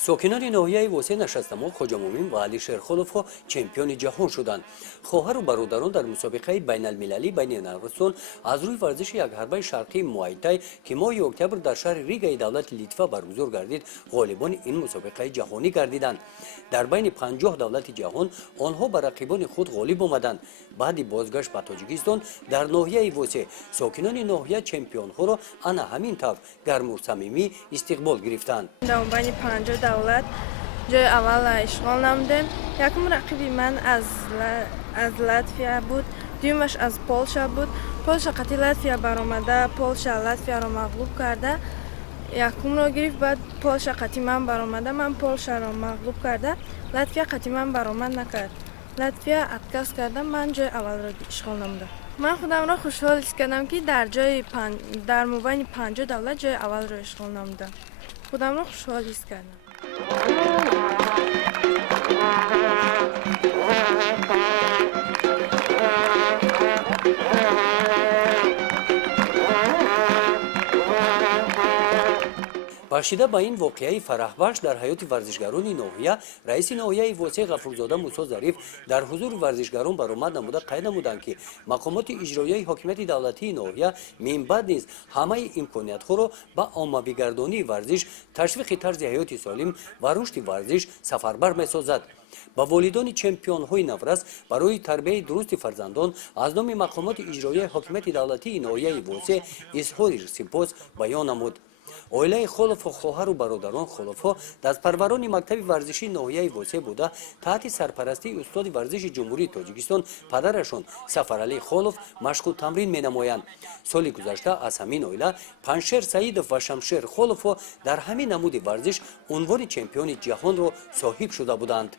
ساکنان ناحیه واسه نشستمو خواجه مومین و علی شیرخلوف چمپیون جهان شدند. خواهر و برادران در مسابقه بین المللی بین عربستان از روی ورزش یک حربه شرقی موای تای که ماه اکتبر در شهر ریگای دولت لیتوا برگزار گردید غالبان این مسابقه جهانی گردیدند. در بین 50 دولت جهان آنها بر رقیبان خود غالب آمدند. بعد بازگشت به تاجیکستان در ناحیه واسه ساکنان ناحیه چمپیون ها را انا همین طور گرم و صمیمی استقبال گرفتند. در بین 50 دولت جای اول اشغال نمودیم. یکم رقیبی من از لاتویا بود، دومش از پولشا بود. پولشا قطعی لاتویا برآمده، پولشا لاتویا را مغلوب کرده. یکم را گرفت، بعد پولشا قطعی من برآمده، من پولشا را مغلوب کرده. لاتویا قطعی من برآمد نکرد. لاتویا اتکاس کرده، من جای اول را اشغال نمودم. من خودم را خوشحال حس کردم که در مابین 50 دولت جای اول را اشغال نمودم. خودم را خوشحال حس کردم. بخشیده به این واقعه فرحبخش در حیات ورزشگران ناحیه، رئیس ناحیه واسه غفورزاده موسی ظریف در حضور ورزشگران برآمد نموده قید نمودند که مقامات اجرایی حاکمیت دولتی ناحیه من بعد نیز همه امکانیت‌ها را به عامه‌گردانی ورزش، تشویق طرز حیات سالم و رشد ورزش سفربر می‌سازد. با والدان چمپیون های نورس برای تربیت درست فرزندان از نام مقامات اجرایی حاکمیت دولتی ناحیه واسه اظهار سپاس بیان نمود. عائله خلوف و خواهر و برادران خلوف‌ها دستپروران مکتب ورزشی ناحیه واسه بوده تحت سرپرستی استاد ورزش جمهوری تاجیکستان پدرشان سفرعلی خلوف مشغول تمرین می‌نمایند. سال گذشته از همین عائله پنشیر سعید و شمشیر خلوف در همین نمود ورزش عنوان چمپیون جهان را صاحب شده بودند.